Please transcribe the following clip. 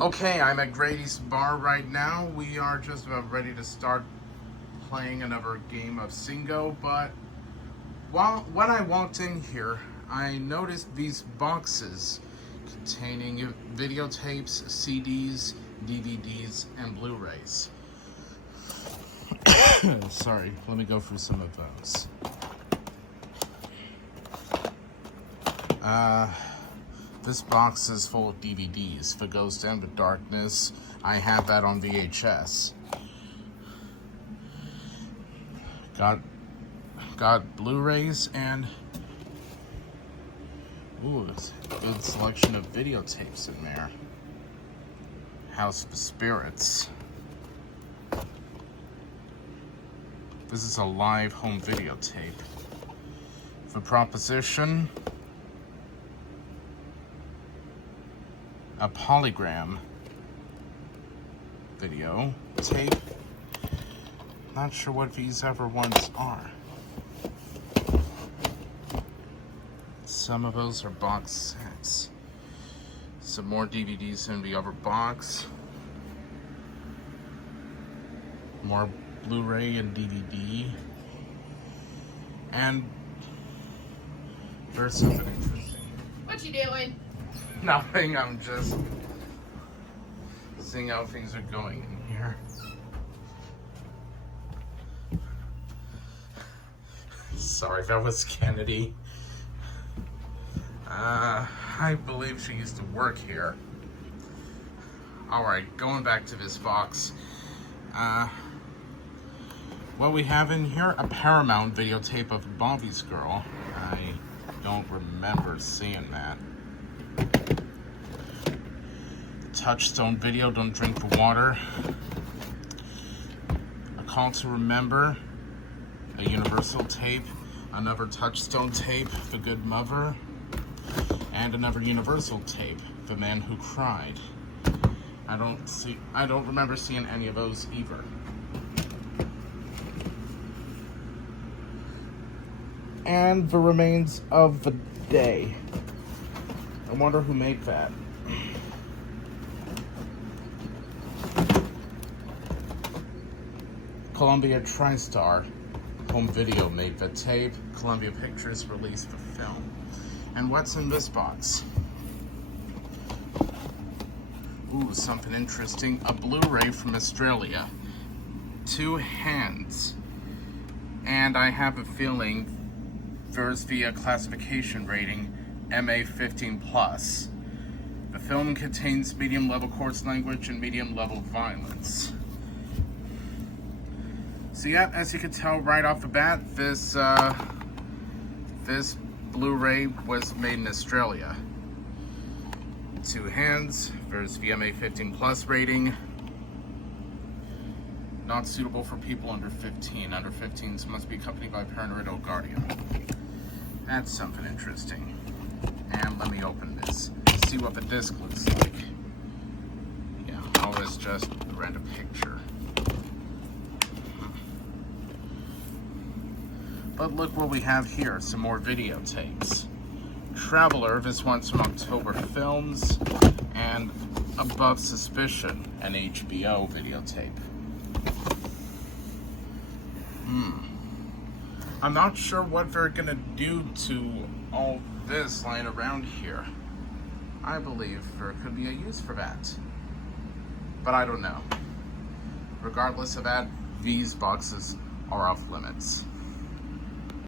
Okay, I'm at Grady's bar right now. We are just about ready to start playing another game of Singo, but when I walked in here, I noticed these boxes containing videotapes, CDs, DVDs, and Blu-rays. Sorry, let me go through some of those. This box is full of DVDs. For Ghost and the Darkness, I have that on VHS. Got Blu-rays and there's a good selection of videotapes in there. House of Spirits. This is a live home videotape. For Proposition, a Polygram video tape. Not sure what these other ones are. Some of those are box sets. Some more DVDs in the other box. More Blu-ray and DVD. And there's something interesting. What you doing? Nothing, I'm just seeing how things are going in here. Sorry, that was Kennedy. I believe she used to work here. Alright, going back to this box. What we have in here, a Paramount videotape of Bobby's Girl. I don't remember seeing that. Touchstone video, Don't Drink the Water. A Call to Remember, a Universal tape, another Touchstone tape, The Good Mother, and another Universal tape, The Man Who Cried. I don't remember seeing any of those either. And The Remains of the Day. I wonder who made that. Columbia TriStar Home Video made the tape. Columbia Pictures released the film. And what's in this box? Ooh, something interesting. A Blu-ray from Australia. 2 Hands. And I have a feeling there's the classification rating MA15+. The film contains medium-level coarse language and medium-level violence. So yeah, as you can tell right off the bat, this Blu-ray was made in Australia. 2 Hands, there's the MA15+ rating. Not suitable for people under 15. Under 15s must be accompanied by parent or guardian. That's something interesting. And let me open this. See what the disc looks like. Yeah, all this just a random picture. But look what we have here, some more videotapes. Traveler, this one's from October Films, and Above Suspicion, an HBO videotape. I'm not sure what they're gonna do to all this lying around here. I believe there could be a use for that, but I don't know. Regardless of that, these boxes are off limits.